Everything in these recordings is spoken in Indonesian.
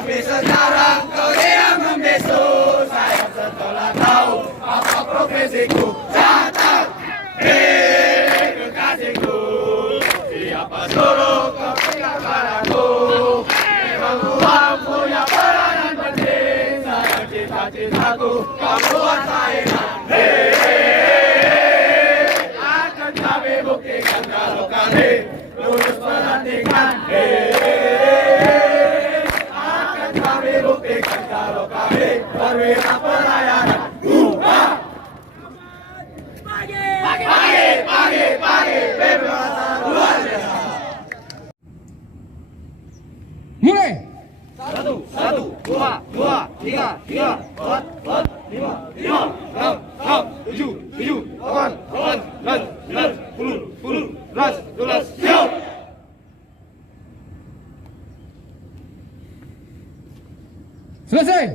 Tapi sekarang kau yang membesu. Saya setelah tahu apa profesiku. Datang, hei kekasihku. Siapa suruh kau pegang padaku? Memang uang punya peranan penting. Sayang cita-citaku kau buat saingan. Hei, akan kami buktikan kalau kami lulus pelantikan. Kami buktikan kalau kami perwira pelayanan. Pagi, berbahasa luar biasa. Mulai. 1, 2, 3, 4, 5, 6, 7, 8, 9, 10, 11, siap. Selesai.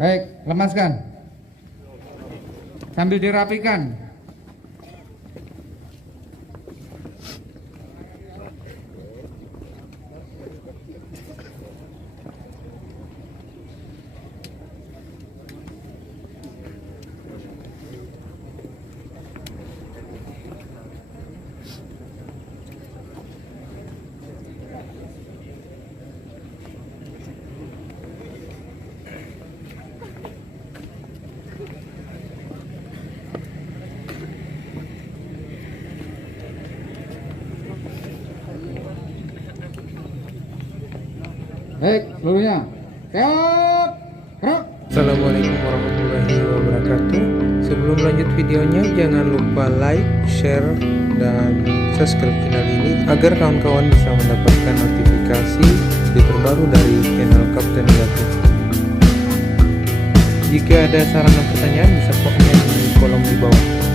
Baik, lemaskan. Sambil dirapikan. Baik, seluruhnya. Siap. Gerak. Assalamualaikum warahmatullahi wabarakatuh. Sebelum lanjut videonya, jangan lupa like, share, dan subscribe channel ini agar kawan-kawan bisa mendapatkan notifikasi video terbaru dari channel Kapten Gatot. Jika ada saran dan pertanyaan bisa komen di kolom di bawah.